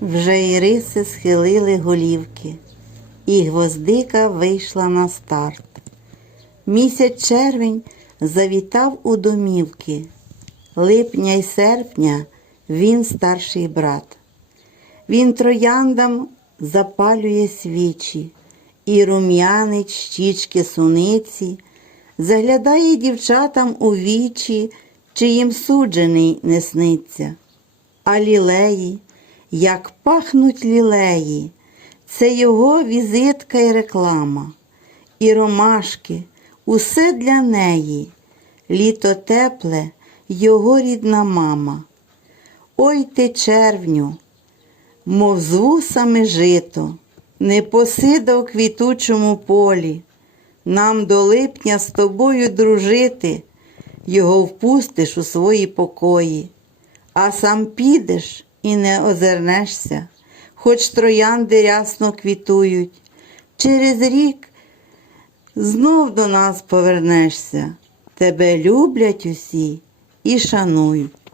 Вже й риси схилили голівки, і гвоздика вийшла на старт. Місяць червень завітав у домівки, липня й серпня він старший брат. Він трояндам запалює свічі, і рум'янить щічки суниці, заглядає дівчатам у вічі, чи їм суджений не сниться. А лілеї, як пахнуть лілеї, це його візитка й реклама. І ромашки, усе для неї, літо тепле, його рідна мама. Ой ти, червню, мов з вусами жито, не посида в квітучому полі. Нам до липня з тобою дружити, його впустиш у свої покої, а сам підеш і не озирнешся, хоч троянди рясно квітують. Через рік знов до нас повернешся. Тебе люблять усі і шанують.